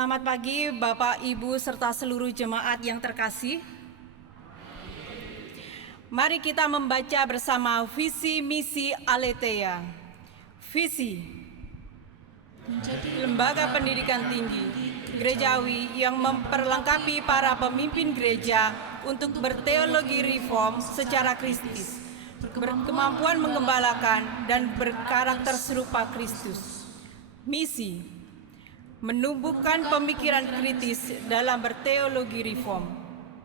Selamat pagi Bapak, Ibu, serta seluruh jemaat yang terkasih. Mari kita membaca bersama visi misi Aletheia. Visi lembaga pendidikan tinggi gerejawi yang memperlengkapi para pemimpin gereja untuk berteologi reform secara kristis, berkemampuan menggembalakan dan berkarakter serupa Kristus. Misi menumbuhkan pemikiran kritis dalam berteologi reform,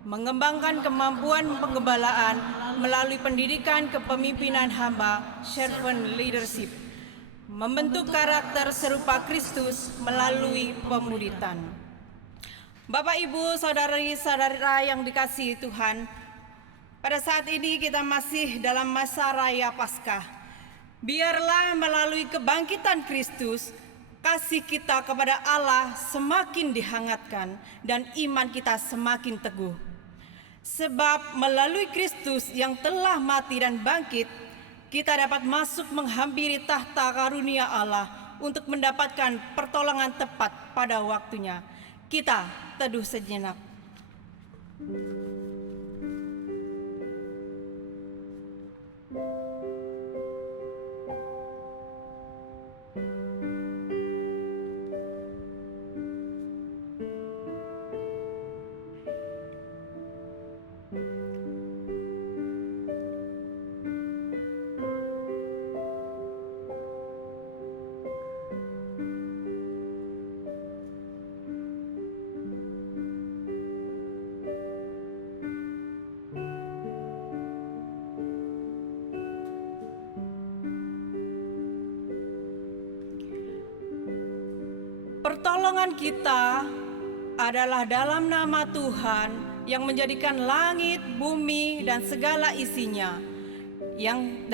mengembangkan kemampuan penggembalaan melalui pendidikan kepemimpinan hamba, servant leadership, membentuk karakter serupa Kristus melalui pemuritan. Bapak, Ibu, saudari-saudara yang dikasihi Tuhan, pada saat ini kita masih dalam masa raya Paskah. Biarlah melalui kebangkitan Kristus, kasih kita kepada Allah semakin dihangatkan dan iman kita semakin teguh. Sebab melalui Kristus yang telah mati dan bangkit, kita dapat masuk menghampiri tahta karunia Allah untuk mendapatkan pertolongan tepat pada waktunya. Kita teduh sejenak. Pertolongan kita adalah dalam nama Tuhan yang menjadikan langit, bumi, dan segala isinya, yang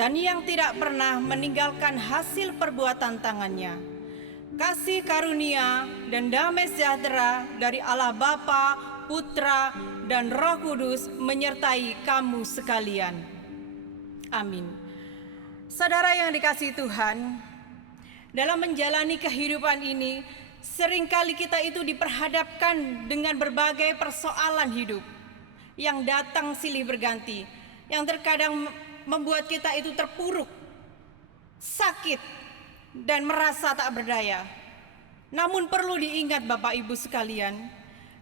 tidak pernah meninggalkan hasil perbuatan tangannya. Kasih karunia dan damai sejahtera dari Allah Bapa, Putra, dan Roh Kudus menyertai kamu sekalian. Amin. Saudara yang dikasihi Tuhan, dalam menjalani kehidupan ini, seringkali kita itu diperhadapkan dengan berbagai persoalan hidup yang datang silih berganti, yang terkadang membuat kita itu terpuruk, sakit, dan merasa tak berdaya. Namun perlu diingat Bapak Ibu sekalian,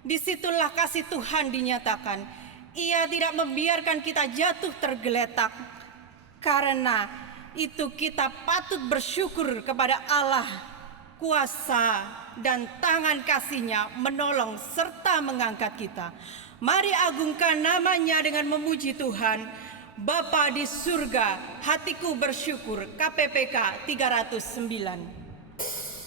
disitulah kasih Tuhan dinyatakan. Ia tidak membiarkan kita jatuh tergeletak. Karena itu kita patut bersyukur kepada Allah, kuasa dan tangan kasih-Nya menolong serta mengangkat kita. Mari agungkan namanya dengan memuji Tuhan. Bapa di surga, hatiku bersyukur. KPPK 309. Hatiku bersyukur.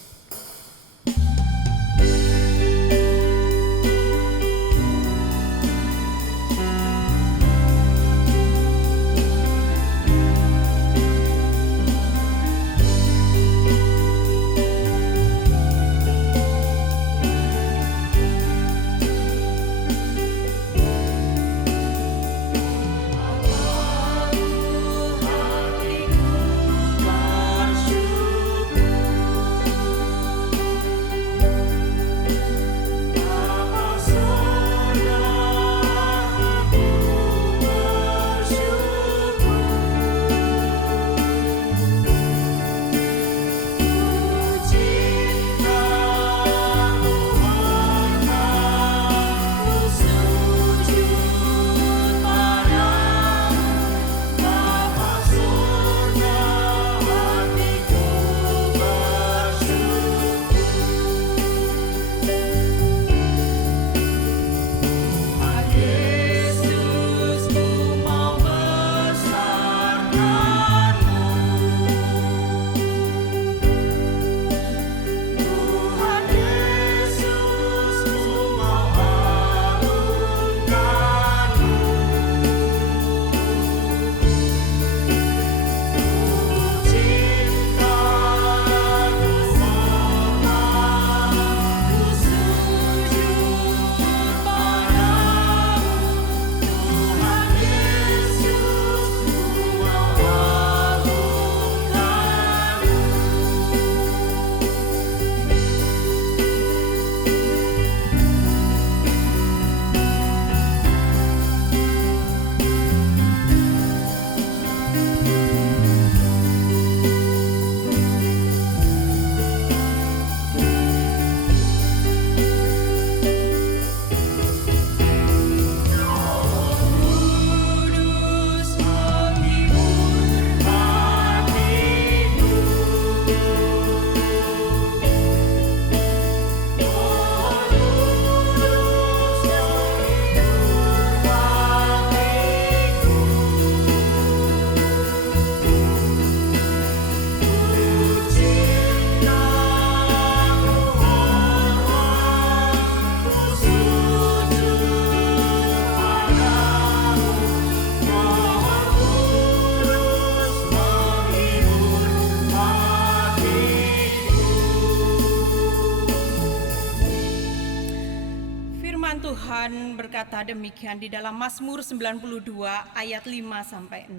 Firman Tuhan berkata demikian di dalam Mazmur 92 ayat 5-6.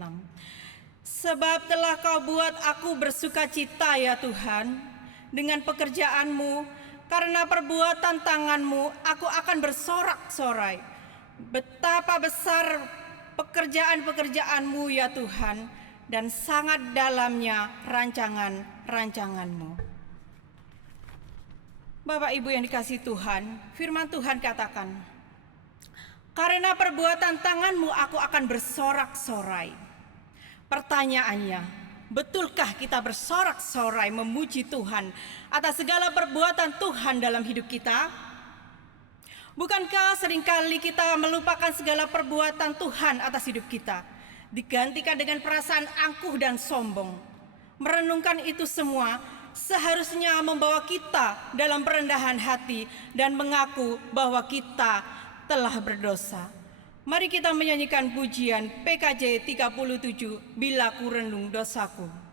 Sebab telah kau buat aku bersukacita ya Tuhan dengan pekerjaanmu, karena perbuatan tanganmu aku akan bersorak-sorai. Betapa besar pekerjaan-pekerjaanmu ya Tuhan, dan sangat dalamnya rancangan-rancanganmu. Bapak Ibu yang dikasihi Tuhan, firman Tuhan katakan, karena perbuatan tanganmu aku akan bersorak-sorai. Pertanyaannya, betulkah kita bersorak-sorai memuji Tuhan atas segala perbuatan Tuhan dalam hidup kita? Bukankah seringkali kita melupakan segala perbuatan Tuhan atas hidup kita, digantikan dengan perasaan angkuh dan sombong? Merenungkan itu semua seharusnya membawa kita dalam perendahan hati dan mengaku bahwa kita telah berdosa. Mari kita menyanyikan pujian PKJ 37, Bila Ku Renung Dosaku.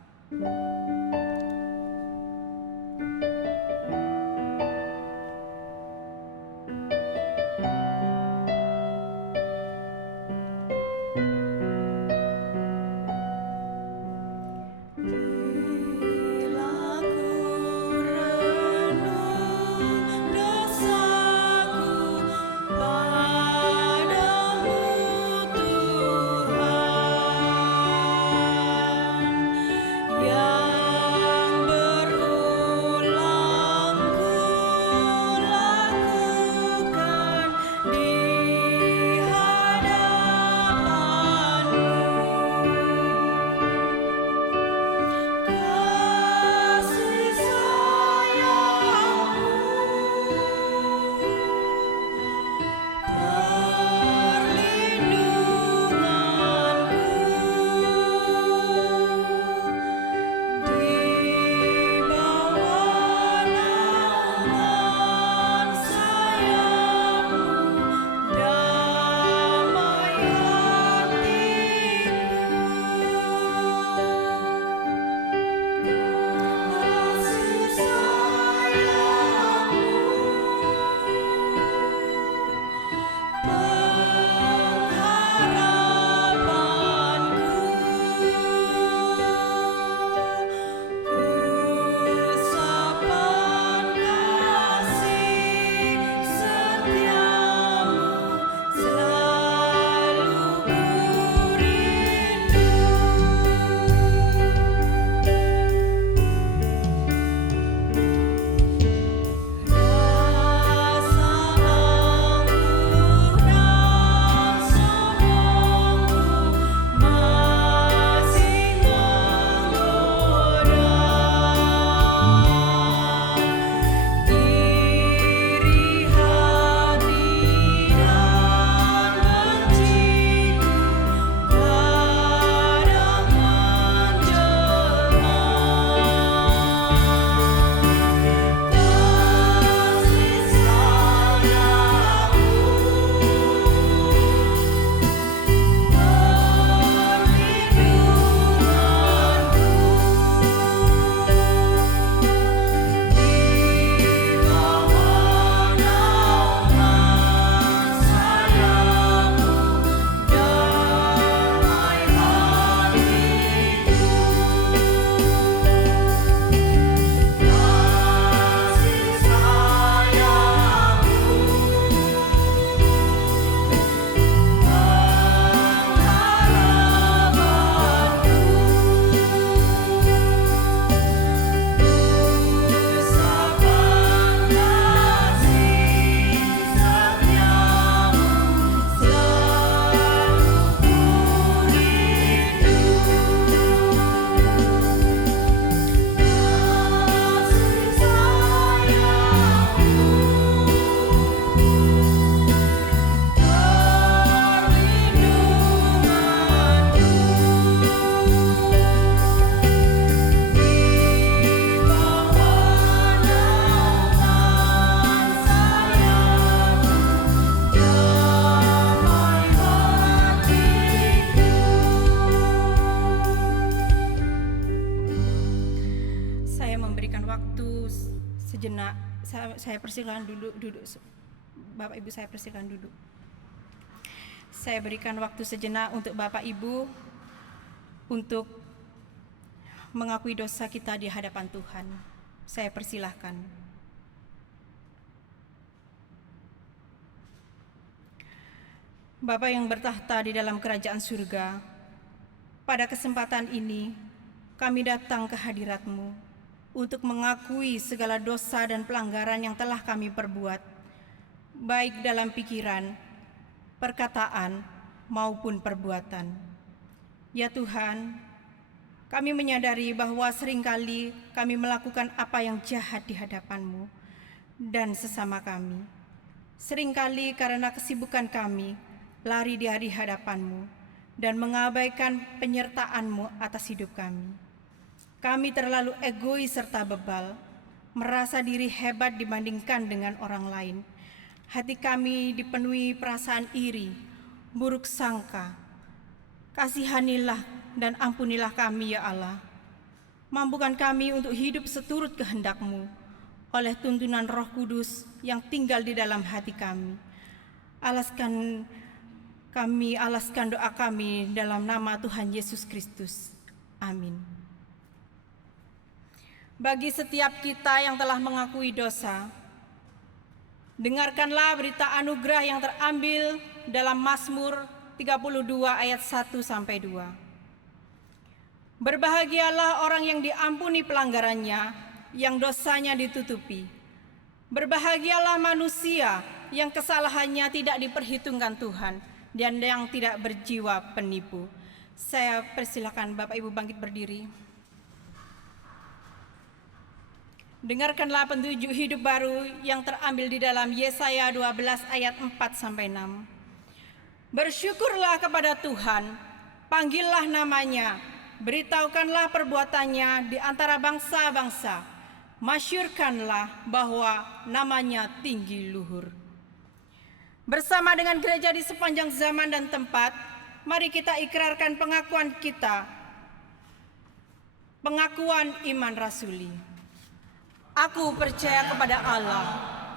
Saya persilakan duduk. Bapak Ibu saya persilakan duduk. Saya berikan waktu sejenak untuk Bapak Ibu untuk mengakui dosa kita di hadapan Tuhan. Saya persilahkan. Bapa yang bertahta di dalam kerajaan surga, pada kesempatan ini kami datang ke hadirat-Mu untuk mengakui segala dosa dan pelanggaran yang telah kami perbuat, baik dalam pikiran, perkataan, maupun perbuatan. Ya Tuhan, kami menyadari bahwa seringkali kami melakukan apa yang jahat di hadapan-Mu dan sesama kami. Seringkali karena kesibukan kami, lari di hadapan-Mu dan mengabaikan penyertaan-Mu atas hidup kami. Kami terlalu egois serta bebal, merasa diri hebat dibandingkan dengan orang lain. Hati kami dipenuhi perasaan iri, buruk sangka. Kasihanilah dan ampunilah kami ya Allah. Mampukan kami untuk hidup seturut kehendak-Mu oleh tuntunan Roh Kudus yang tinggal di dalam hati kami. Alaskan doa kami dalam nama Tuhan Yesus Kristus. Amin. Bagi setiap kita yang telah mengakui dosa, dengarkanlah berita anugerah yang terambil dalam Mazmur 32 ayat 1-2. Berbahagialah orang yang diampuni pelanggarannya, yang dosanya ditutupi. Berbahagialah manusia yang kesalahannya tidak diperhitungkan Tuhan dan yang tidak berjiwa penipu. Saya persilakan Bapak Ibu bangkit berdiri. Dengarkanlah petunjuk hidup baru yang terambil di dalam Yesaya 12 ayat 4-6. Bersyukurlah kepada Tuhan, panggillah namanya, beritahukanlah perbuatannya di antara bangsa-bangsa, masyurkanlah bahwa namanya tinggi luhur. Bersama dengan gereja di sepanjang zaman dan tempat, mari kita ikrarkan pengakuan kita, pengakuan iman rasuli. Aku percaya kepada Allah,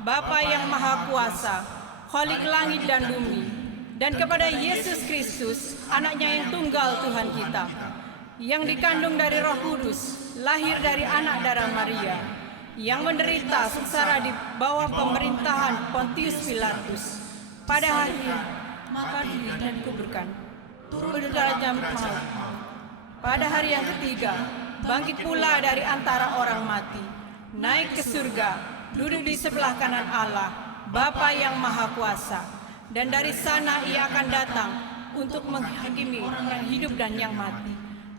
Bapa yang Maha Kuasa, Khalik langit dan bumi, dan kepada Yesus Kristus, anaknya yang tunggal Tuhan kita, yang dikandung dari Roh Kudus, lahir dari anak darah Maria, yang menderita sengsara di bawah pemerintahan Pontius Pilatus, pada hari mati dan dikuburkan, turun ke dalam maut. Pada hari yang ketiga, bangkit pula dari antara orang mati, naik ke surga, duduk di sebelah kanan Allah, Bapa yang Maha Kuasa, dan dari sana Ia akan datang untuk menghakimi yang hidup dan yang mati.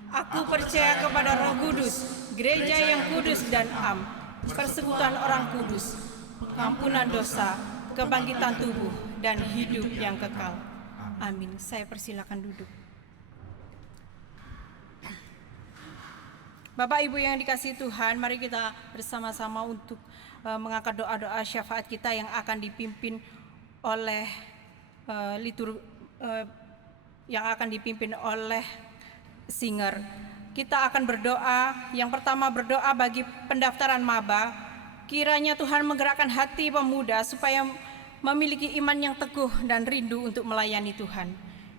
Aku percaya kepada Roh Kudus, gereja yang kudus dan am, persekutuan orang kudus, pengampunan dosa, kebangkitan tubuh, dan hidup yang kekal. Amin. Saya persilakan duduk. Bapak Ibu yang dikasihi Tuhan, mari kita bersama-sama untuk mengangkat doa-doa syafaat kita yang akan dipimpin oleh singer. Kita akan berdoa. Yang pertama berdoa bagi pendaftaran maba. Kiranya Tuhan menggerakkan hati pemuda supaya memiliki iman yang teguh dan rindu untuk melayani Tuhan.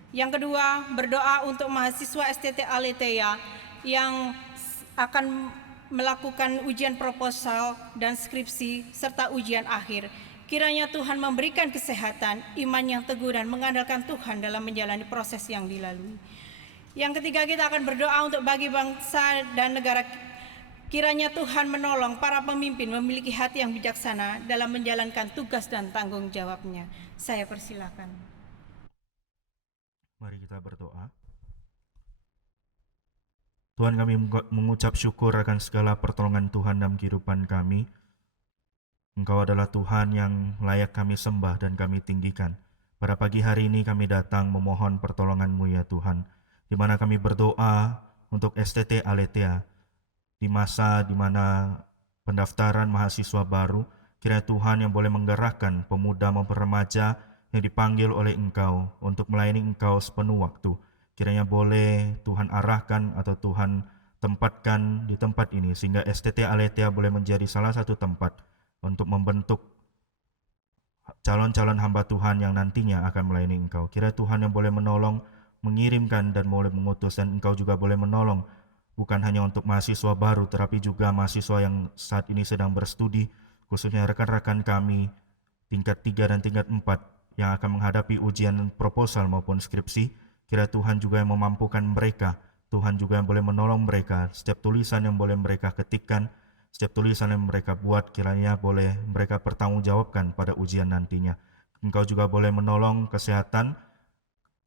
Yang kedua, berdoa untuk mahasiswa STT Aletheia yang akan melakukan ujian proposal dan skripsi serta ujian akhir. Kiranya Tuhan memberikan kesehatan, iman yang teguh dan mengandalkan Tuhan dalam menjalani proses yang dilalui. Yang ketiga, kita akan berdoa untuk bagi bangsa dan negara. Kiranya Tuhan menolong para pemimpin memiliki hati yang bijaksana dalam menjalankan tugas dan tanggung jawabnya. Saya persilakan. Mari kita berdoa. Tuhan, kami mengucap syukur akan segala pertolongan Tuhan dalam kehidupan kami. Engkau adalah Tuhan yang layak kami sembah dan kami tinggikan. Pada pagi hari ini kami datang memohon pertolongan-Mu ya Tuhan, di mana kami berdoa untuk STT Aletheia. Di masa di mana pendaftaran mahasiswa baru, kiranya Tuhan yang boleh menggerakkan pemuda maupun remaja yang dipanggil oleh Engkau untuk melayani Engkau sepenuh waktu. Kiranya boleh Tuhan arahkan atau Tuhan tempatkan di tempat ini, sehingga STT Aletheia boleh menjadi salah satu tempat untuk membentuk calon-calon hamba Tuhan yang nantinya akan melayani Engkau. Kiranya Tuhan yang boleh menolong, mengirimkan dan boleh mengutus, dan Engkau juga boleh menolong bukan hanya untuk mahasiswa baru, tetapi juga mahasiswa yang saat ini sedang berstudi, khususnya rekan-rekan kami tingkat 3 dan tingkat 4 yang akan menghadapi ujian proposal maupun skripsi. Kiranya Tuhan juga yang memampukan mereka, Tuhan juga yang boleh menolong mereka. Setiap tulisan yang boleh mereka ketikkan, setiap tulisan yang mereka buat, kiranya boleh mereka pertanggungjawabkan pada ujian nantinya. Engkau juga boleh menolong kesehatan,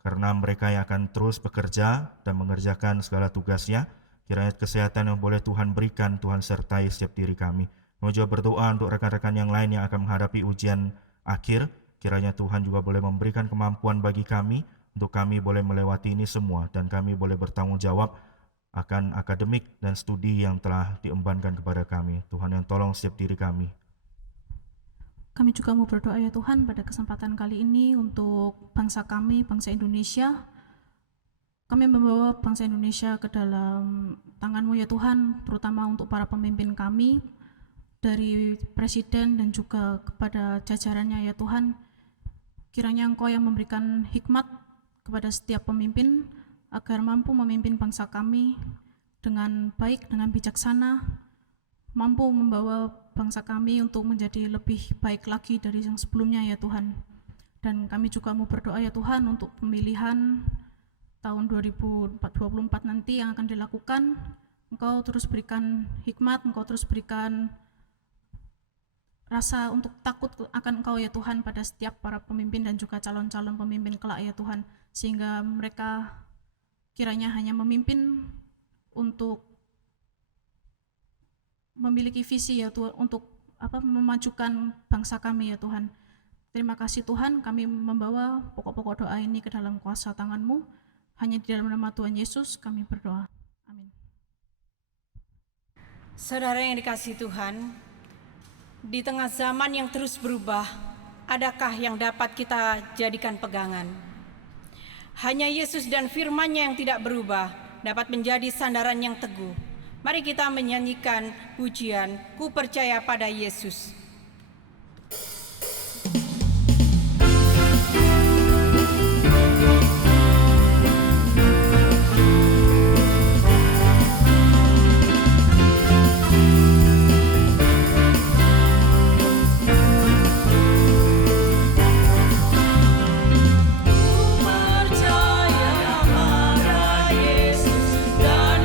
karena mereka yang akan terus bekerja dan mengerjakan segala tugasnya. Kiranya kesehatan yang boleh Tuhan berikan, Tuhan sertai setiap diri kami. Kami juga berdoa untuk rekan-rekan yang lain yang akan menghadapi ujian akhir. Kiranya Tuhan juga boleh memberikan kemampuan bagi kami, untuk kami boleh melewati ini semua, dan kami boleh bertanggung jawab akan akademik dan studi yang telah diembankan kepada kami. Tuhan yang tolong setiap diri kami. Kami juga mau berdoa ya Tuhan pada kesempatan kali ini untuk bangsa kami, bangsa Indonesia. Kami membawa bangsa Indonesia ke dalam tangan-Mu ya Tuhan, terutama untuk para pemimpin kami, dari Presiden dan juga kepada jajarannya ya Tuhan. Kiranya Engkau yang memberikan hikmat kepada setiap pemimpin, agar mampu memimpin bangsa kami dengan baik, dengan bijaksana, mampu membawa bangsa kami untuk menjadi lebih baik lagi dari yang sebelumnya ya Tuhan. Dan kami juga mau berdoa ya Tuhan untuk pemilihan tahun 2024 nanti yang akan dilakukan. Engkau terus berikan hikmat, Engkau terus berikan rasa untuk takut akan Engkau ya Tuhan pada setiap para pemimpin dan juga calon-calon pemimpin kelak ya Tuhan, sehingga mereka kiranya hanya memimpin untuk memiliki visi ya Tuhan, untuk memajukan bangsa kami ya Tuhan. Terima kasih Tuhan, kami membawa pokok-pokok doa ini ke dalam kuasa tangan-Mu. Hanya di dalam nama Tuhan Yesus kami berdoa. Amin. Saudara yang dikasihi Tuhan, di tengah zaman yang terus berubah, adakah yang dapat kita jadikan pegangan? Hanya Yesus dan firman-Nya yang tidak berubah dapat menjadi sandaran yang teguh. Mari kita menyanyikan pujian Ku Percaya Pada Yesus.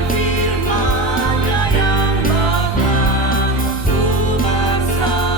Firman-Nya yang bahkan ku bersama.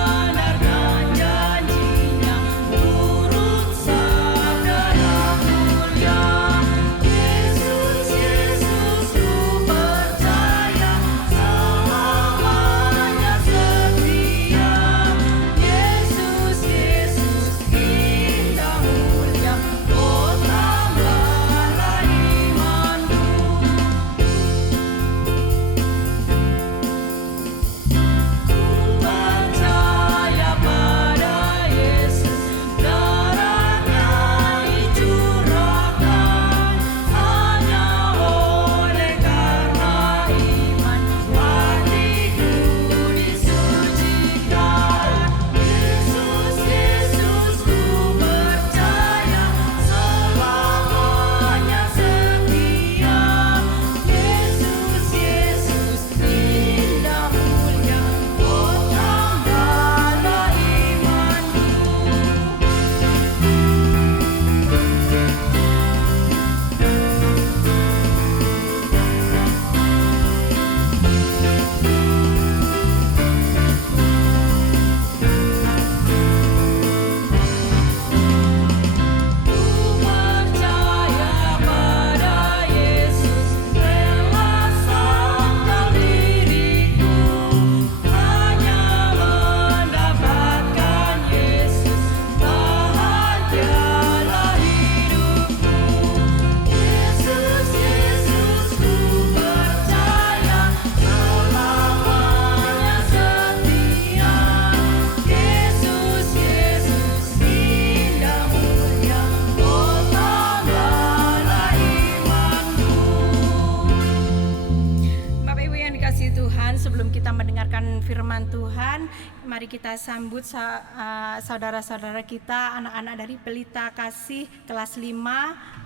Tuhan. Mari kita sambut saudara-saudara kita, anak-anak dari Pelita Kasih kelas 5.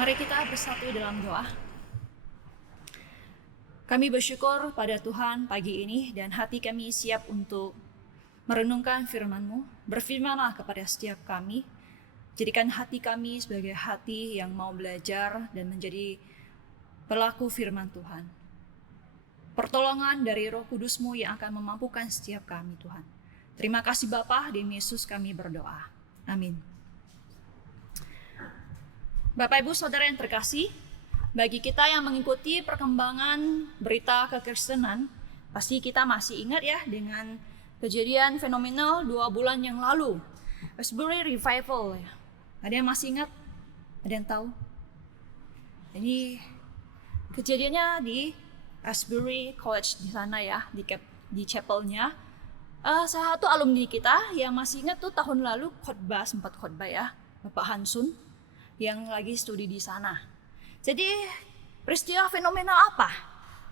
Mari kita bersatu dalam doa. Kami bersyukur pada Tuhan pagi ini dan hati kami siap untuk merenungkan firman-Mu. Berfirmanlah kepada setiap kami. Jadikan hati kami sebagai hati yang mau belajar dan menjadi pelaku firman Tuhan. Pertolongan dari Roh Kudus-Mu yang akan memampukan setiap kami, Tuhan. Terima kasih Bapa, di Yesus kami berdoa. Amin. Bapak Ibu Saudara yang terkasih, bagi kita yang mengikuti perkembangan berita kekristenan, pasti kita masih ingat ya dengan kejadian fenomenal 2 bulan yang lalu, Asbury Revival. Ada yang masih ingat? Ada yang tahu? Jadi kejadiannya di Asbury College di sana ya, di chapelnya. Salah satu alumni kita yang masih ingat tuh tahun lalu sempat khotbah ya, Bapak Hansun yang lagi studi di sana. Jadi peristiwa fenomenal apa?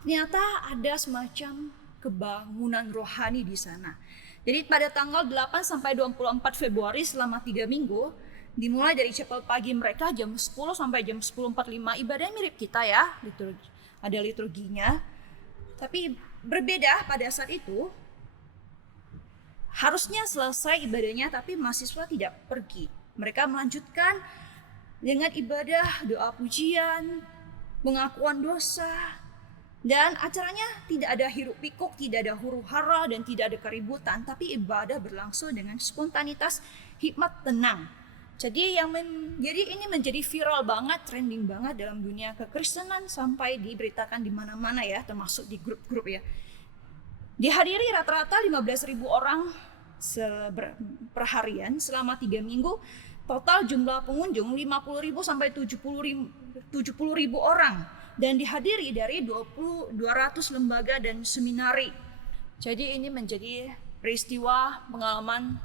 Ternyata ada semacam kebangunan rohani di sana. Jadi pada tanggal 8 sampai 24 Februari selama 3 minggu, dimulai dari chapel pagi mereka jam 10 sampai jam 10.45, ibadahnya mirip kita ya, ada liturginya. Tapi berbeda pada saat itu, harusnya selesai ibadahnya, tapi mahasiswa tidak pergi. Mereka melanjutkan dengan ibadah, doa pujian, pengakuan dosa, dan acaranya tidak ada hiruk pikuk, tidak ada huru hara, dan tidak ada keributan, tapi ibadah berlangsung dengan spontanitas, hikmat, tenang. Jadi ini menjadi viral banget, trending banget dalam dunia kekristenan, sampai diberitakan di mana-mana ya, termasuk di grup-grup ya. Dihadiri rata-rata 15.000 orang per harian selama 3 minggu. Total jumlah pengunjung 50.000 sampai 70.000 orang, dan dihadiri dari 200 lembaga dan seminari. Jadi ini menjadi peristiwa pengalaman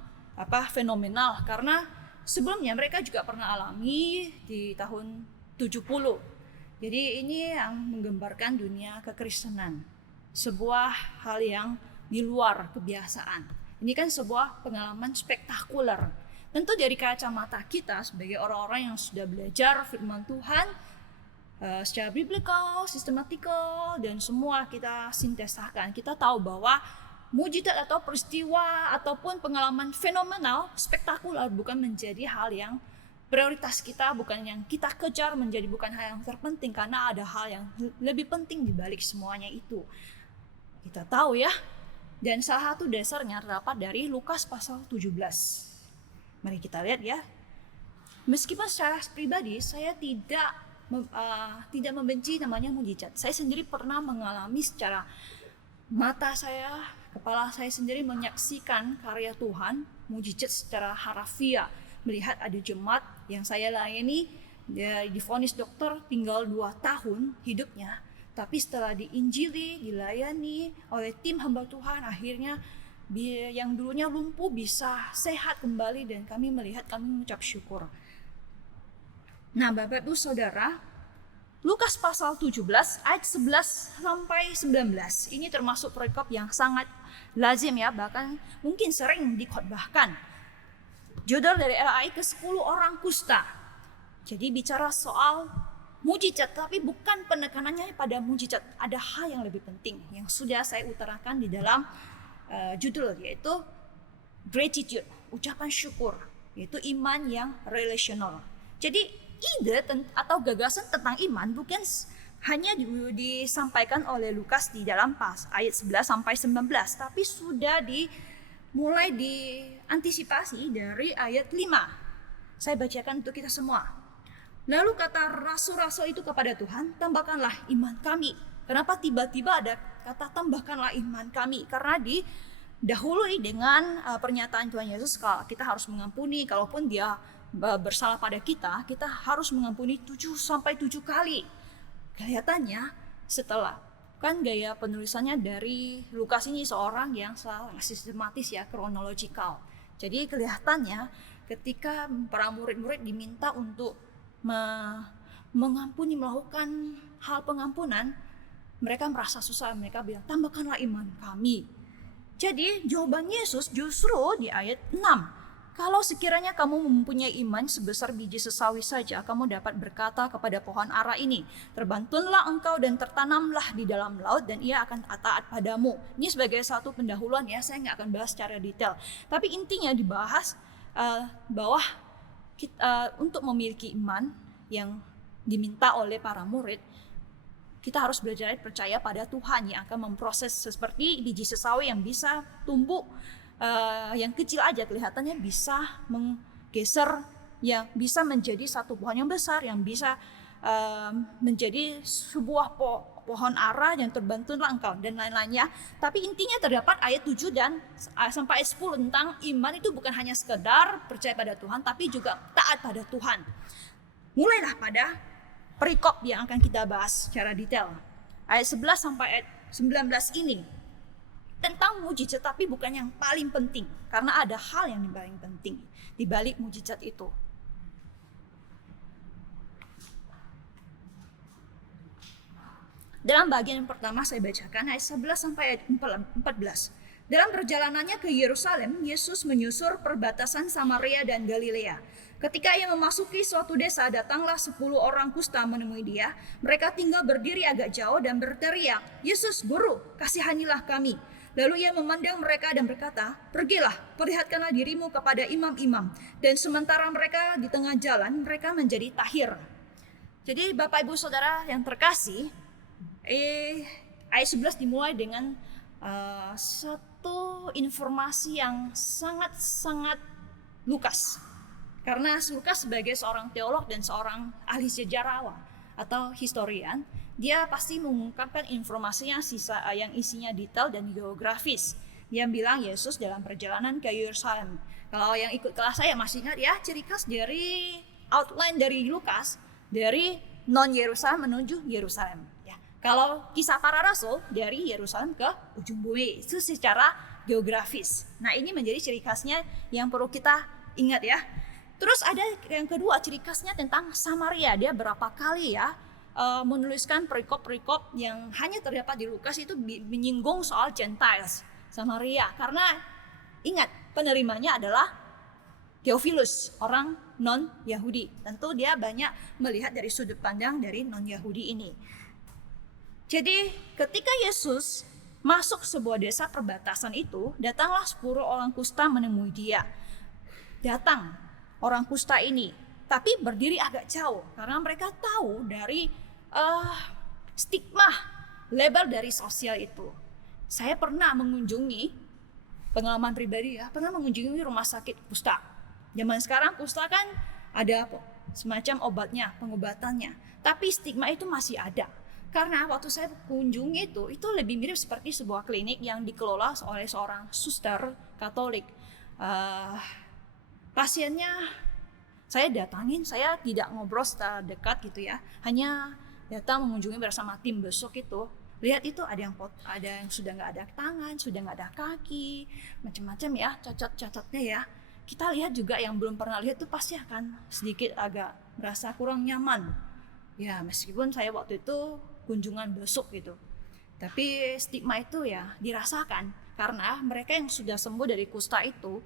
fenomenal, karena sebelumnya mereka juga pernah alami di tahun 70. Jadi ini yang menggambarkan dunia kekristenan, sebuah hal yang di luar kebiasaan. Ini kan sebuah pengalaman spektakuler. Tentu dari kacamata kita sebagai orang-orang yang sudah belajar firman Tuhan secara biblikal, sistematikal, dan semua kita sintesakan. Kita tahu bahwa mujizat atau peristiwa ataupun pengalaman fenomenal, spektakuler bukan menjadi hal yang prioritas kita, bukan yang kita kejar, menjadi bukan hal yang terpenting, karena ada hal yang lebih penting di balik semuanya itu. Kita tahu ya. Dan salah satu dasarnya terdapat dari Lukas pasal 17. Mari kita lihat ya. Meskipun secara pribadi saya tidak membenci namanya mujizat. Saya sendiri pernah mengalami secara mata saya, kepala saya sendiri menyaksikan karya Tuhan, mujizat secara harafiah. Melihat ada jemaat yang saya layani, dia divonis dokter tinggal 2 tahun hidupnya. Tapi setelah diinjili, dilayani oleh tim hamba Tuhan, akhirnya yang dulunya lumpuh bisa sehat kembali, dan kami mengucap syukur. Nah, Bapak Ibu Saudara, Lukas pasal 17 ayat 11 sampai 19. Ini termasuk perikop yang sangat lazim ya, bahkan mungkin sering dikhotbahkan. Judul dari LAI ke-10 orang kusta. Jadi bicara soal mujizat, tapi bukan penekanannya pada mujizat. Ada hal yang lebih penting yang sudah saya utarakan di dalam judul, yaitu gratitude, ucapan syukur, yaitu iman yang relational. Jadi ide atau gagasan tentang iman bukan hanya disampaikan oleh Lukas di dalam ayat 11 sampai 19, tapi sudah mulai diantisipasi dari ayat 5. Saya bacakan untuk kita semua. Lalu kata rasul-rasul itu kepada Tuhan, tambahkanlah iman kami. Kenapa tiba-tiba ada kata tambahkanlah iman kami? Karena didahului dengan pernyataan Tuhan Yesus, kalau kita harus mengampuni, kalaupun dia bersalah pada kita harus mengampuni 7 kali. Kelihatannya setelah, kan gaya penulisannya dari Lukas ini seorang yang sangat sistematis ya, kronologikal. Jadi kelihatannya ketika para murid-murid diminta untuk mengampuni, melakukan hal pengampunan, mereka merasa susah. Mereka bilang, tambahkanlah iman kami. Jadi jawaban Yesus justru di ayat 6. Kalau sekiranya kamu mempunyai iman sebesar biji sesawi saja, kamu dapat berkata kepada pohon ara ini, terbantunlah engkau dan tertanamlah di dalam laut, dan ia akan taat padamu. Ini sebagai satu pendahuluan ya, saya nggak akan bahas secara detail. Tapi intinya dibahas bahwa untuk memiliki iman yang diminta oleh para murid, kita harus belajar percaya pada Tuhan yang akan memproses seperti biji sesawi yang bisa tumbuh, yang kecil aja kelihatannya bisa menggeser, yang bisa menjadi satu pohon yang besar, yang bisa menjadi sebuah pohon ara yang terbantunlah engkau, dan lain-lainnya. Tapi intinya terdapat ayat 7 dan sampai ayat 10 tentang iman itu bukan hanya sekedar percaya pada Tuhan, tapi juga taat pada Tuhan. Mulailah pada perikop yang akan kita bahas secara detail. Ayat 11 sampai ayat 19 ini tentang mujizat, tapi bukan yang paling penting, karena ada hal yang paling penting di balik mujizat itu. Dalam bagian yang pertama saya bacakan ayat 11 sampai ayat 14. Dalam perjalanannya ke Yerusalem, Yesus menyusur perbatasan Samaria dan Galilea. Ketika ia memasuki suatu desa, datanglah 10 orang kusta menemui dia. Mereka tinggal berdiri agak jauh dan berteriak, "Yesus, Guru, kasihanilah kami." Lalu ia memandang mereka dan berkata, "Pergilah, perlihatkanlah dirimu kepada imam-imam." Dan sementara mereka di tengah jalan, mereka menjadi tahir. Jadi Bapak Ibu Saudara yang terkasih, ayat 11 dimulai dengan satu informasi yang sangat-sangat Lukas. Karena Lukas sebagai seorang teolog dan seorang ahli sejarawan atau historian, dia pasti mengungkapkan informasinya yang isinya detail dan geografis. Dia bilang Yesus dalam perjalanan ke Yerusalem. Kalau yang ikut kelas saya masih ingat ya, ciri khas dari outline dari Lukas, dari non Yerusalem menuju Yerusalem. Ya. Kalau kisah para rasul dari Yerusalem ke ujung bumi, itu secara geografis. Nah, ini menjadi ciri khasnya yang perlu kita ingat ya. Terus ada yang kedua, ciri khasnya tentang Samaria. Dia berapa kali ya menuliskan perikop-perikop yang hanya terdapat di Lukas itu menyinggung soal Gentiles, Samaria. Karena ingat, penerimanya adalah Theophilus, orang non-Yahudi. Tentu dia banyak melihat dari sudut pandang dari non-Yahudi ini. Jadi ketika Yesus masuk sebuah desa perbatasan itu, datanglah 10 orang kusta menemui dia. Datang orang kusta ini, tapi berdiri agak jauh karena mereka tahu dari stigma label dari sosial itu. Saya pernah mengunjungi, pengalaman pribadi ya, pernah mengunjungi rumah sakit kusta. Zaman sekarang kusta kan ada semacam obatnya, pengobatannya, tapi stigma itu masih ada. Karena waktu saya kunjungi itu lebih mirip seperti sebuah klinik yang dikelola oleh seorang suster Katolik. Pasiennya saya datangin, saya tidak ngobrol secara dekat gitu ya, hanya datang mengunjungi bersama tim besok itu. Lihat itu ada yang sudah nggak ada tangan, sudah nggak ada kaki, macam-macam ya, cacat-cacatnya ya. Kita lihat juga yang belum pernah lihat itu pasti akan sedikit agak merasa kurang nyaman. Ya meskipun saya waktu itu kunjungan besok gitu, tapi stigma itu ya dirasakan karena mereka yang sudah sembuh dari kusta itu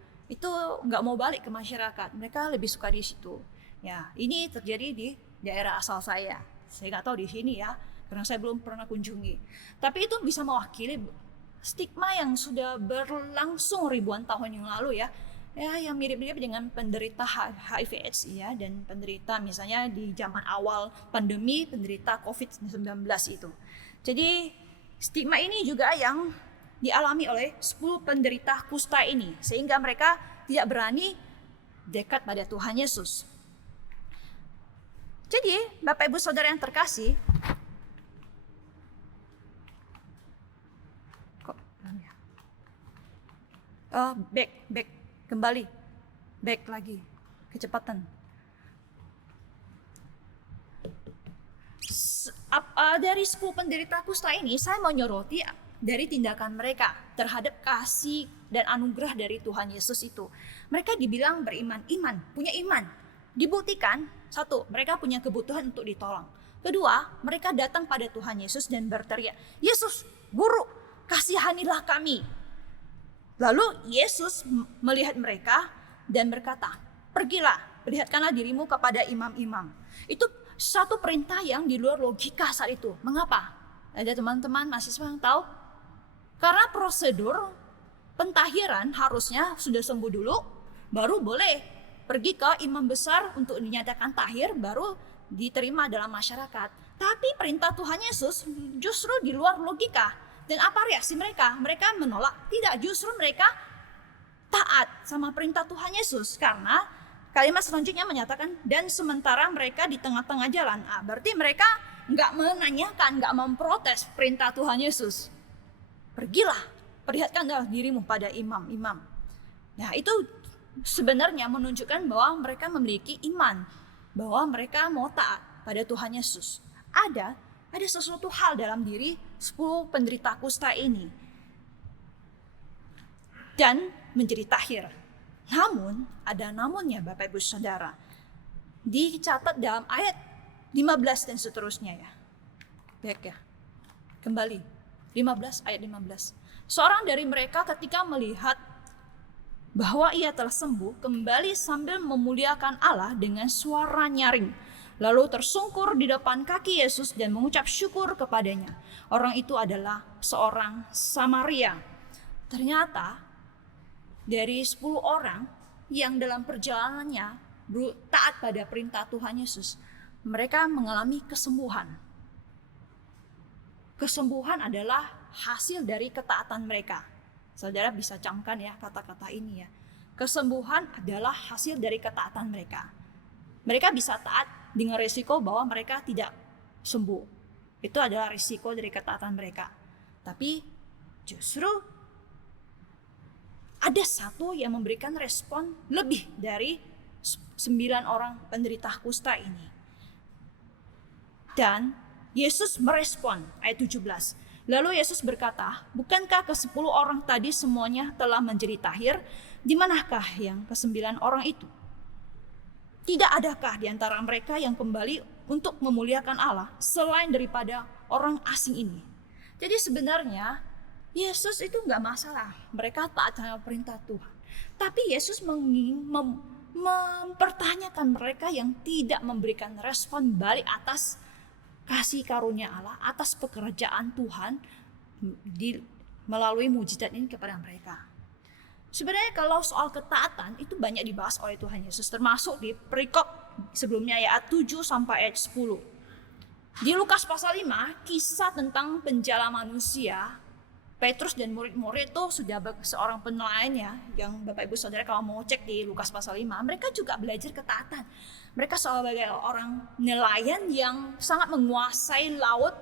nggak mau balik ke masyarakat, mereka lebih suka di situ. Ya, ini terjadi di daerah asal saya nggak tahu di sini ya, karena saya belum pernah kunjungi. Tapi itu bisa mewakili stigma yang sudah berlangsung ribuan tahun yang lalu ya, yang mirip-mirip dengan penderita HIV/AIDS ya, dan penderita misalnya di zaman awal pandemi, penderita COVID-19 itu. Jadi stigma ini juga yang dialami oleh 10 penderita kusta ini, sehingga mereka tidak berani dekat pada Tuhan Yesus. Jadi Bapak Ibu Saudara yang terkasih, back kembali, back lagi, kecepatan. Dari 10 penderita kusta ini saya mau nyoroti dari tindakan mereka terhadap kasih dan anugerah dari Tuhan Yesus itu. Mereka dibilang beriman, punya iman. Dibuktikan, satu, mereka punya kebutuhan untuk ditolong. Kedua, mereka datang pada Tuhan Yesus dan berteriak, "Yesus, Guru, kasihanilah kami." Lalu Yesus melihat mereka dan berkata, "Pergilah, perlihatkanlah dirimu kepada imam-imam." Itu satu perintah yang di luar logika saat itu. Mengapa? Ada teman-teman mahasiswa yang tahu? Karena prosedur pentahiran harusnya sudah sembuh dulu, baru boleh pergi ke imam besar untuk dinyatakan tahir, baru diterima dalam masyarakat. Tapi perintah Tuhan Yesus justru di luar logika. Dan apa reaksi mereka? Mereka menolak. Tidak, justru mereka taat sama perintah Tuhan Yesus. Karena kalimat selanjutnya menyatakan, dan sementara mereka di tengah-tengah jalan. Berarti mereka nggak menanyakan, nggak memprotes perintah Tuhan Yesus. Pergilah, perlihatkanlah dirimu pada imam-imam. Nah, itu sebenarnya menunjukkan bahwa mereka memiliki iman, bahwa mereka mau taat pada Tuhan Yesus. Ada sesuatu hal dalam diri 10 penderita kusta ini dan menjadi tahir. Namun, ada namunnya Bapak Ibu Saudara. Dicatat dalam ayat 15 dan seterusnya ya. Baik ya. Kembali. 15 ayat 15. Seorang dari mereka ketika melihat bahwa ia telah sembuh, kembali sambil memuliakan Allah dengan suara nyaring. Lalu tersungkur di depan kaki Yesus dan mengucap syukur kepadanya. Orang itu adalah seorang Samaria. ternyata dari 10 orang yang dalam perjalanannya taat pada perintah Tuhan Yesus, mereka mengalami kesembuhan. Kesembuhan adalah hasil dari ketaatan mereka. Saudara bisa camkan ya kata-kata ini ya. Kesembuhan adalah hasil dari ketaatan mereka. Mereka bisa taat dengan risiko bahwa mereka tidak sembuh. Itu adalah risiko dari ketaatan mereka. Tapi justru ada satu yang memberikan respon lebih dari 9 orang penderita kusta ini. Dan Yesus merespon, ayat 17. Lalu Yesus berkata, bukankah ke-10 orang tadi semuanya telah menjadi tahir? Di manakah yang ke-9 orang itu? Tidak adakah di antara mereka yang kembali untuk memuliakan Allah selain daripada orang asing ini? Jadi sebenarnya Yesus itu nggak masalah. Mereka taat sama perintah Tuhan. Tapi Yesus mempertanyakan mereka yang tidak memberikan respon balik atas kasih karunia Allah, atas pekerjaan Tuhan melalui mujizat ini kepada mereka. Sebenarnya kalau soal ketaatan itu banyak dibahas oleh Tuhan Yesus, termasuk di perikop sebelumnya ayat 7 sampai ayat 10. Di Lukas pasal 5, kisah tentang penjala manusia, Petrus dan murid-murid itu sudah seorang penelayan ya, yang Bapak Ibu Saudara kalau mau cek di Lukas pasal 5, mereka juga belajar ketaatan. Mereka sebagai orang nelayan yang sangat menguasai laut,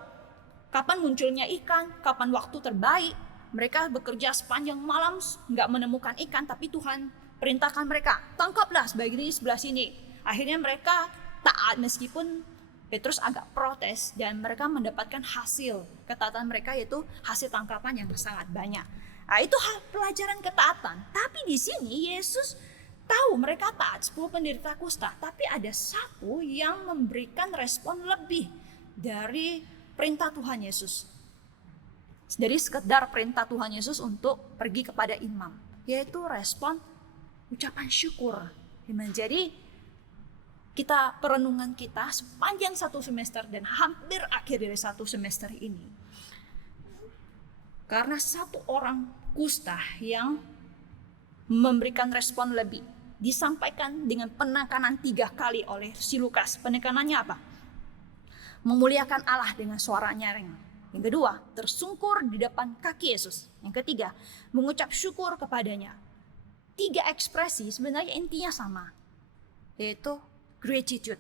kapan munculnya ikan, kapan waktu terbaik. Mereka bekerja sepanjang malam nggak menemukan ikan, tapi Tuhan perintahkan mereka, tangkaplah sebagian sebelah sini. Akhirnya mereka taat meskipun Petrus agak protes dan mereka mendapatkan hasil ketaatan mereka, yaitu hasil tangkapan yang sangat banyak. Nah, itu pelajaran ketaatan. Tapi di sini Yesus tahu mereka taat 10 penderita kusta, tapi ada satu yang memberikan respon lebih dari perintah Tuhan Yesus. Dari sekedar perintah Tuhan Yesus untuk pergi kepada imam, yaitu respon ucapan syukur. Menjadi kita perenungan kita sepanjang satu semester dan hampir akhir dari satu semester ini. Karena satu orang kusta yang memberikan respon lebih, disampaikan dengan penekanan 3 kali oleh si Lukas. Penekanannya apa? Memuliakan Allah dengan suara nyaring. Yang kedua, tersungkur di depan kaki Yesus. Yang ketiga, mengucap syukur kepadanya. 3 ekspresi sebenarnya intinya sama, yaitu gratitude,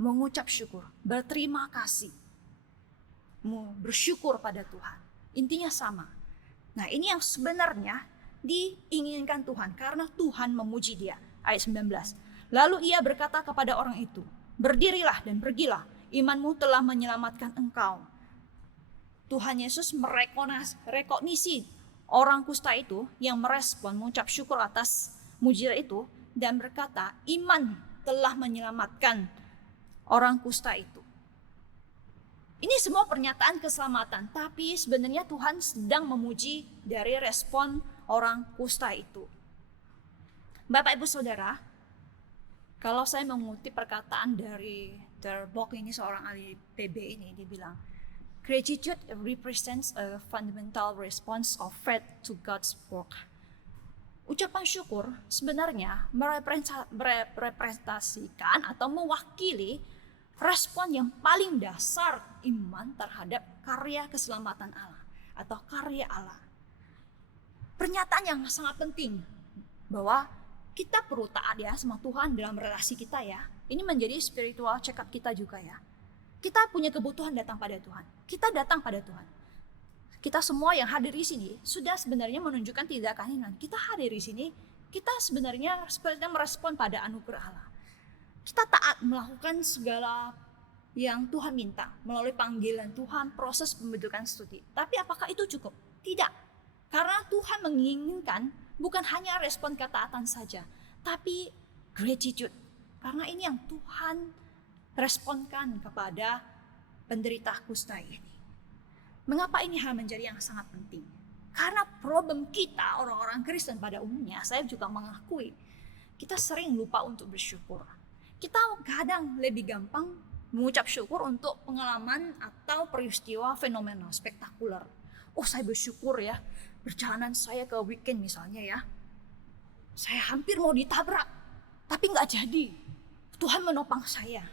mengucap syukur, berterima kasih, bersyukur pada Tuhan. Intinya sama. Nah, ini yang sebenarnya diinginkan Tuhan karena Tuhan memuji dia. Ayat 19. Lalu ia berkata kepada orang itu, berdirilah dan pergilah, imanmu telah menyelamatkan engkau. Tuhan Yesus merekognisi orang kusta itu yang merespon mengucap syukur atas mujizat itu dan berkata, iman telah menyelamatkan orang kusta itu. Ini semua pernyataan keselamatan, tapi sebenarnya Tuhan sedang memuji dari respon orang kusta itu. Bapak Ibu Saudara, kalau saya mengutip perkataan dari Der Bock ini, seorang ahli PB ini, dia bilang, gratitude represents a fundamental response of faith to God's work. Ucapan syukur sebenarnya merepresentasikan atau mewakili respon yang paling dasar iman terhadap karya keselamatan Allah atau karya Allah. Pernyataan yang sangat penting bahwa kita perlu taat ya sama Tuhan dalam relasi kita ya. Ini menjadi spiritual check up kita juga ya. Kita punya kebutuhan datang pada Tuhan. Kita datang pada Tuhan. Kita semua yang hadir di sini sudah sebenarnya menunjukkan tindakan iman. Kita hadir di sini, kita sebenarnya sepertinya merespon pada anugerah Allah. Kita taat melakukan segala yang Tuhan minta melalui panggilan Tuhan, proses pembentukan studi. Tapi apakah itu cukup? Tidak. Karena Tuhan menginginkan bukan hanya respon ketaatan saja, tapi gratitude. Karena ini yang Tuhan responkan kepada penderita kusta ini. Mengapa ini hal menjadi yang sangat penting? Karena problem kita orang-orang Kristen pada umumnya, saya juga mengakui, kita sering lupa untuk bersyukur. Kita kadang lebih gampang mengucap syukur untuk pengalaman atau peristiwa fenomenal spektakuler. Oh, saya bersyukur ya, perjalanan saya ke weekend misalnya ya, saya hampir mau ditabrak, tapi nggak jadi. Tuhan menopang saya.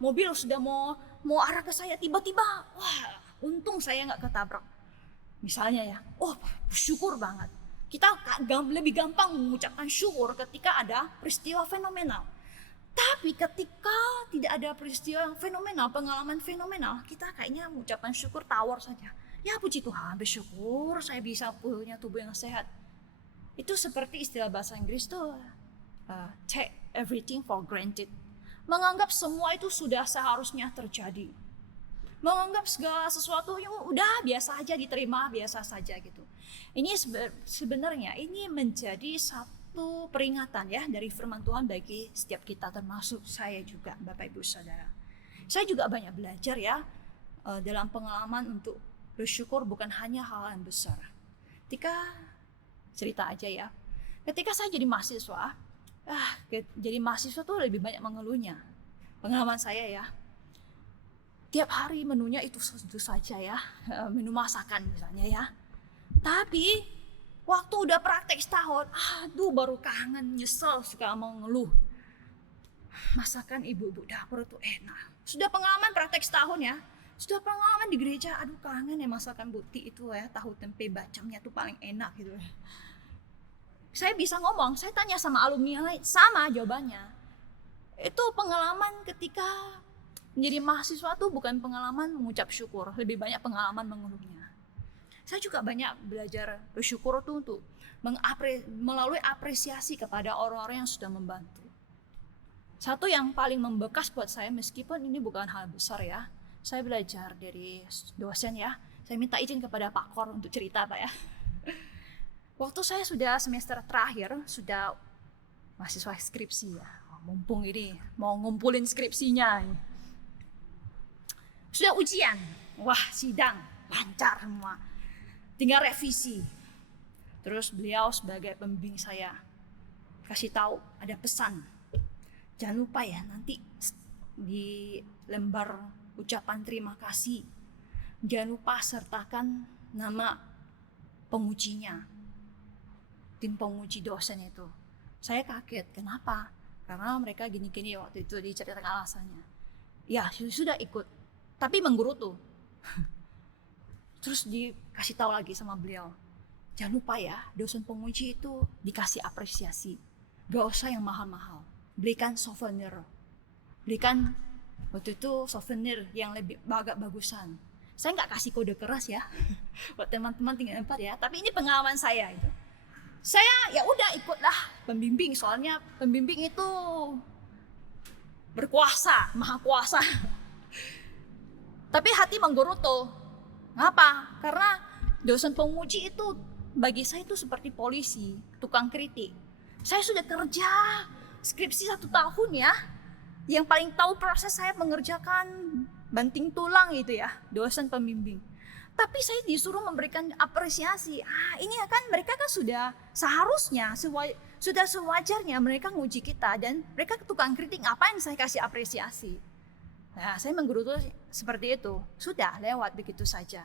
Mobil sudah mau arah ke saya, tiba-tiba, wah, untung saya nggak ketabrak. Misalnya ya, oh bersyukur banget. Kita lebih gampang mengucapkan syukur ketika ada peristiwa fenomenal. Tapi ketika tidak ada peristiwa yang fenomenal, pengalaman fenomenal, kita kayaknya mengucapkan syukur tawar saja. Ya puji Tuhan, bersyukur saya bisa punya tubuh yang sehat. Itu seperti istilah bahasa Inggris tuh, take everything for granted. Menganggap semua itu sudah seharusnya terjadi. Menganggap segala sesuatu yang udah biasa aja diterima, biasa saja gitu. Ini sebenarnya ini menjadi satu peringatan ya dari firman Tuhan bagi setiap kita, termasuk saya juga, Bapak Ibu Saudara. Saya juga banyak belajar ya dalam pengalaman untuk bersyukur bukan hanya hal yang besar. Cerita aja ya. Ketika saya jadi mahasiswa tuh lebih banyak mengeluhnya. Pengalaman saya ya. Tiap hari menunya itu saja ya, menu masakan misalnya ya. Tapi waktu udah praktek setahun, aduh baru kangen, nyesel, suka mau ngeluh. Masakan ibu-ibu dapur itu enak. Sudah pengalaman praktek setahun ya, sudah pengalaman di gereja, aduh kangen ya masakan Buti itu ya, tahu tempe bacemnya tuh paling enak gitu. Saya bisa ngomong, saya tanya sama alumni lain, sama jawabannya. Itu pengalaman ketika menjadi mahasiswa tuh bukan pengalaman mengucap syukur, lebih banyak pengalaman mengeluhnya. Saya juga banyak belajar bersyukur tuh untuk melalui apresiasi kepada orang-orang yang sudah membantu. Satu yang paling membekas buat saya, meskipun ini bukan hal besar ya, saya belajar dari dosen ya. Saya minta izin kepada Pak Kor untuk cerita Pak ya. Waktu saya sudah semester terakhir, sudah mahasiswa skripsi ya, mumpung ini mau ngumpulin skripsinya ini. Sudah ujian, wah sidang, lancar semua. Tinggal revisi. Terus beliau sebagai pembimbing saya kasih tahu ada pesan. Jangan lupa ya nanti di lembar ucapan terima kasih, jangan lupa sertakan nama pengujinya, tim penguji dosen itu. Saya kaget, kenapa? Karena mereka gini-gini waktu itu diceritakan alasannya. Ya sudah ikut, tapi menggerutu. Terus dikasih tahu lagi sama beliau, jangan lupa ya dosen penguji itu dikasih apresiasi, gak usah yang mahal-mahal, belikan souvenir, belikan waktu itu souvenir yang lebih agak bagusan. Saya nggak kasih kode keras ya, buat teman-teman tinggal 4 ya, tapi ini pengalaman saya itu. Saya ya udah ikutlah pembimbing, soalnya pembimbing itu berkuasa, maha kuasa. Tapi hati menggerutu. Ngapa? Karena dosen penguji itu bagi saya itu seperti polisi, tukang kritik. Saya sudah kerja skripsi 1 tahun ya. Yang paling tahu proses saya mengerjakan banting tulang itu ya, dosen pembimbing. Tapi saya disuruh memberikan apresiasi. Ini kan mereka kan sudah seharusnya, sudah sewajarnya mereka nguji kita, dan mereka tukang kritik, ngapain saya kasih apresiasi? Nah, saya menggerutu seperti itu. Sudah lewat begitu saja.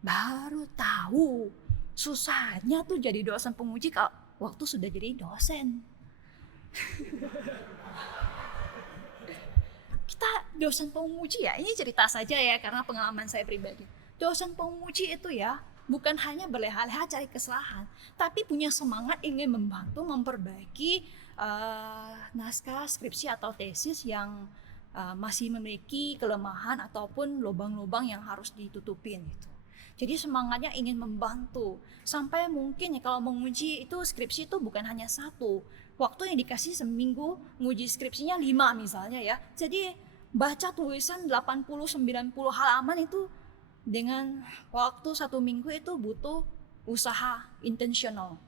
Baru tahu susahnya tuh jadi dosen penguji kalau waktu sudah jadi dosen. Kita dosen penguji ya, ini cerita saja ya karena pengalaman saya pribadi. Dosen penguji itu ya bukan hanya berleha-leha cari kesalahan, tapi punya semangat ingin membantu memperbaiki naskah skripsi atau tesis yang masih memiliki kelemahan ataupun lubang-lubang yang harus ditutupin gitu. Jadi semangatnya ingin membantu, sampai mungkin ya kalau menguji itu skripsi itu bukan hanya 1. Waktu yang dikasih seminggu nguji skripsinya 5 misalnya ya. Jadi baca tulisan 80-90 halaman itu dengan waktu 1 minggu itu butuh usaha intensional.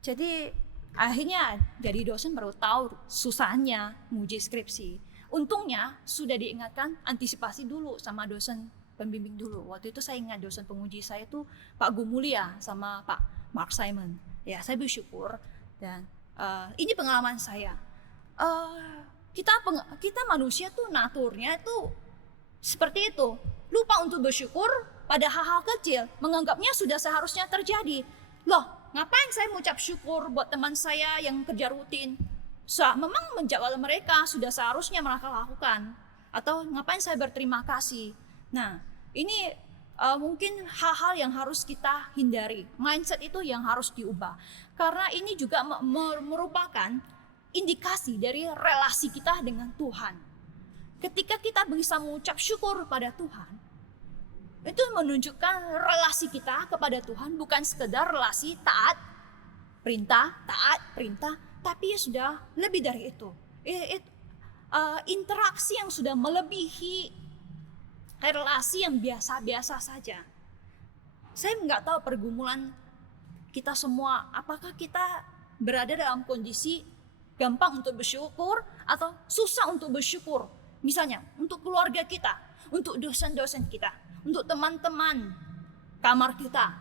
Jadi akhirnya jadi dosen baru tahu susahnya nguji skripsi. Untungnya sudah diingatkan antisipasi dulu sama dosen pembimbing dulu. Waktu itu saya ingat dosen penguji saya itu Pak Gumulia sama Pak Mark Simon. Ya saya bersyukur, dan ini pengalaman saya. Kita manusia tuh naturnya itu seperti itu, lupa untuk bersyukur, pada hal-hal kecil, menganggapnya sudah seharusnya terjadi. Loh, ngapain saya mengucap syukur buat teman saya yang kerja rutin? Memang menjawab mereka sudah seharusnya mereka lakukan. Atau ngapain saya berterima kasih? Nah, ini mungkin hal-hal yang harus kita hindari. Mindset itu yang harus diubah. Karena ini juga merupakan indikasi dari relasi kita dengan Tuhan. Ketika kita bisa mengucap syukur pada Tuhan, itu menunjukkan relasi kita kepada Tuhan bukan sekedar relasi taat perintah, tapi sudah lebih dari itu. Interaksi yang sudah melebihi relasi yang biasa-biasa saja. Saya nggak tahu pergumulan kita semua, apakah kita berada dalam kondisi gampang untuk bersyukur atau susah untuk bersyukur. Misalnya untuk keluarga kita, untuk dosen-dosen kita, untuk teman-teman kamar kita,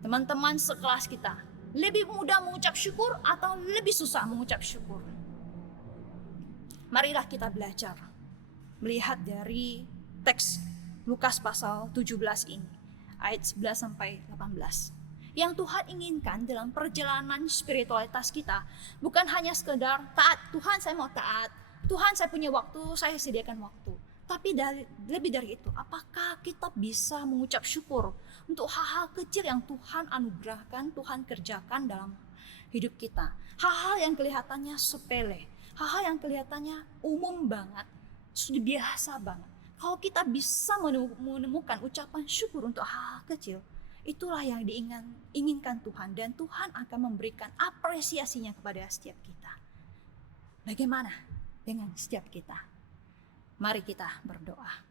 teman-teman sekelas kita. Lebih mudah mengucap syukur atau lebih susah mengucap syukur? Marilah kita belajar melihat dari teks Lukas pasal 17 ini, ayat 11 sampai 18. Yang Tuhan inginkan dalam perjalanan spiritualitas kita bukan hanya sekedar taat, Tuhan saya mau taat, Tuhan saya punya waktu, saya sediakan waktu. Tapi lebih dari itu, apakah kita bisa mengucap syukur untuk hal-hal kecil yang Tuhan anugerahkan, Tuhan kerjakan dalam hidup kita. Hal-hal yang kelihatannya sepele, hal-hal yang kelihatannya umum banget, sudah biasa banget. Kalau kita bisa menemukan ucapan syukur untuk hal-hal kecil, itulah yang diinginkan Tuhan. Dan Tuhan akan memberikan apresiasinya kepada setiap kita. Bagaimana dengan setiap kita? Mari kita berdoa.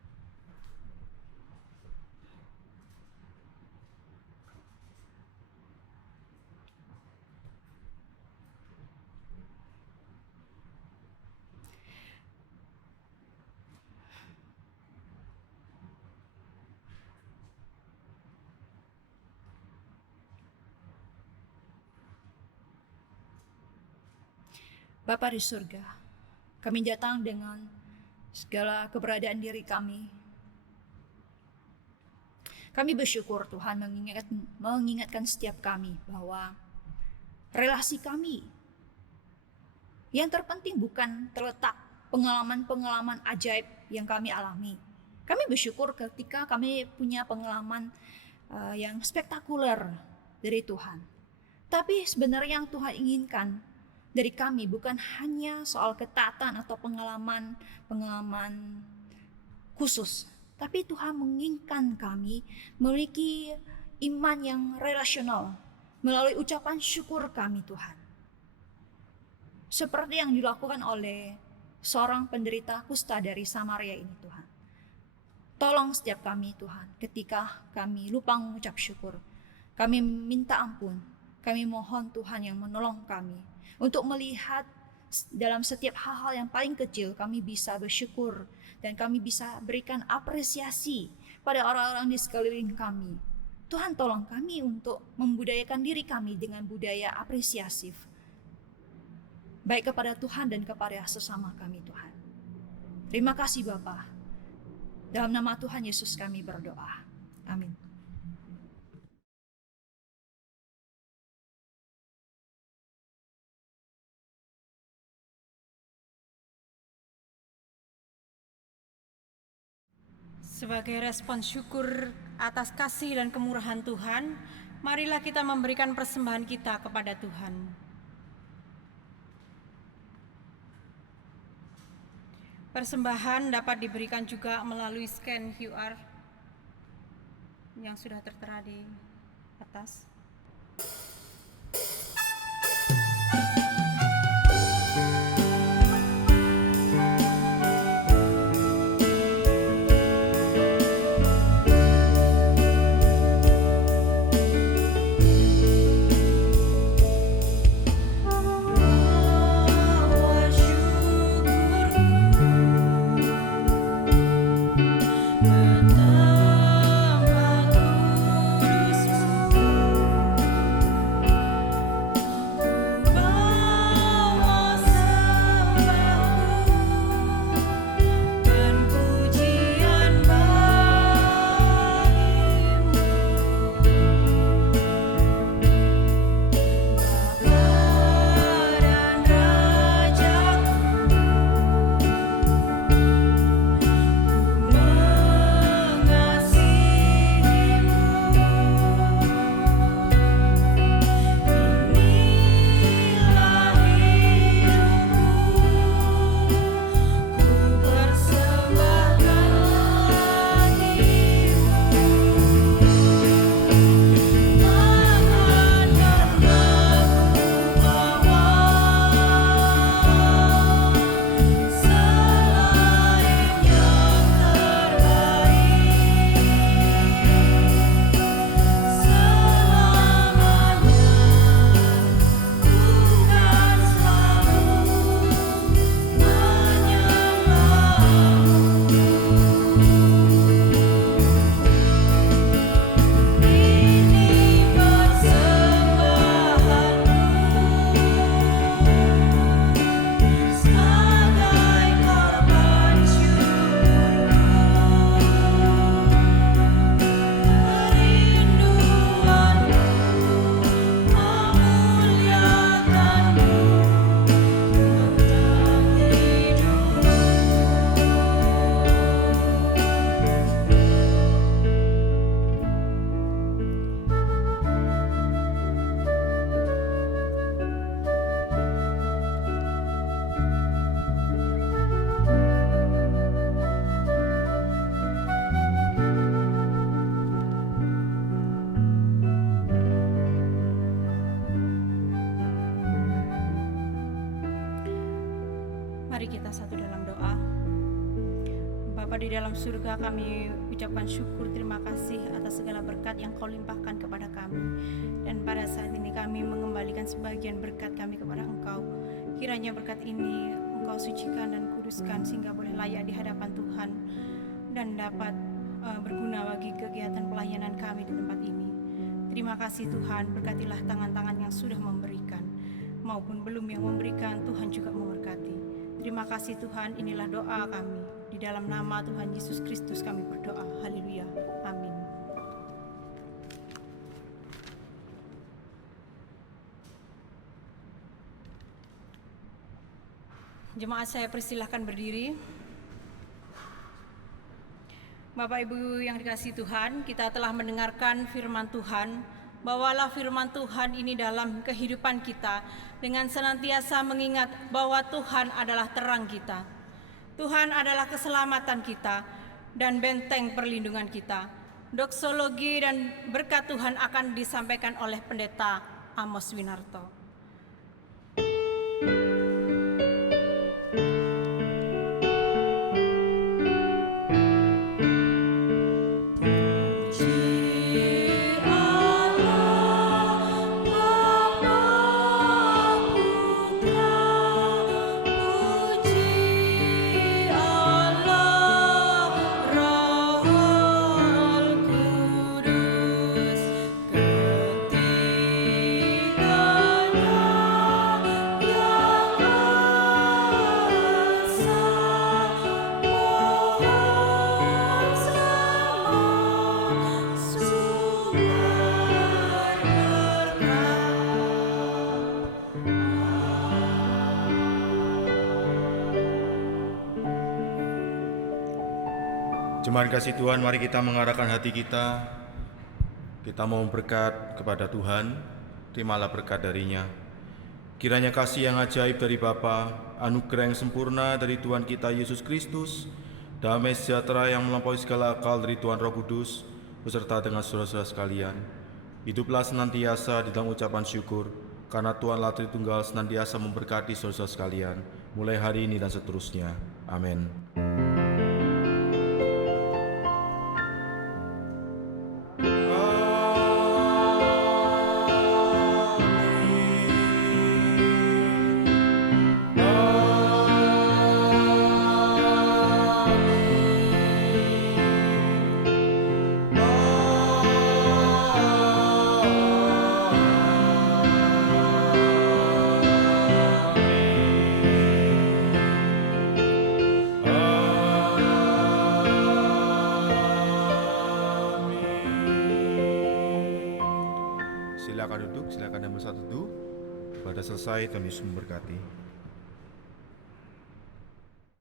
Bapa di surga, kami datang dengan segala keberadaan diri kami. Kami bersyukur Tuhan mengingatkan setiap kami bahwa relasi kami yang terpenting bukan terletak pengalaman-pengalaman ajaib yang kami alami. Kami bersyukur ketika kami punya pengalaman yang spektakuler dari Tuhan. Tapi sebenarnya yang Tuhan inginkan dari kami bukan hanya soal ketaatan atau pengalaman khusus, tapi Tuhan menginginkan kami memiliki iman yang relasional melalui ucapan syukur kami Tuhan. Seperti yang dilakukan oleh seorang penderita kusta dari Samaria ini Tuhan. Tolong setiap kami Tuhan, ketika kami lupa mengucap syukur, kami minta ampun, kami mohon Tuhan yang menolong kami untuk melihat dalam setiap hal-hal yang paling kecil kami bisa bersyukur dan kami bisa berikan apresiasi pada orang-orang di sekeliling kami. Tuhan tolong kami untuk membudayakan diri kami dengan budaya apresiatif, baik kepada Tuhan dan kepada sesama kami Tuhan. Terima kasih Bapa. Dalam nama Tuhan Yesus kami berdoa. Amin. Sebagai respon syukur atas kasih dan kemurahan Tuhan, marilah kita memberikan persembahan kita kepada Tuhan. Persembahan dapat diberikan juga melalui scan QR yang sudah tertera di atas. Betapa kudusmu kita satu dalam doa. Bapa di dalam surga, kami ucapkan syukur terima kasih atas segala berkat yang Kau limpahkan kepada kami. Dan pada saat ini kami mengembalikan sebagian berkat kami kepada Engkau. Kiranya berkat ini Engkau sucikan dan kuduskan sehingga boleh layak di hadapan Tuhan dan dapat berguna bagi kegiatan pelayanan kami di tempat ini. Terima kasih Tuhan, berkatilah tangan-tangan yang sudah memberikan maupun belum yang memberikan, Tuhan juga memberkati. Terima kasih Tuhan, inilah doa kami. Di dalam nama Tuhan Yesus Kristus kami berdoa. Haleluya. Amin. Jemaat saya persilahkan berdiri. Bapak Ibu yang dikasihi Tuhan, kita telah mendengarkan firman Tuhan. Bawalah firman Tuhan ini dalam kehidupan kita dengan senantiasa mengingat bahwa Tuhan adalah terang kita. Tuhan adalah keselamatan kita dan benteng perlindungan kita. Doksologi dan berkat Tuhan akan disampaikan oleh Pendeta Amos Winarto. Jemaat kasih Tuhan, mari kita mengarahkan hati kita. Kita mau berkat kepada Tuhan, terimalah berkat darinya. Kiranya kasih yang ajaib dari Bapa, anugerah yang sempurna dari Tuhan kita Yesus Kristus, damai sejahtera yang melampaui segala akal dari Tuhan Roh Kudus, beserta dengan saudara-saudara sekalian. Hiduplah senantiasa di dalam ucapan syukur, karena Tuhanlah Tritunggal senantiasa memberkati saudara-saudara sekalian, mulai hari ini dan seterusnya. Amin. Silakan duduk, silakan dan bersatu duduk. Pada selesai, Tuhan Yesus memberkati.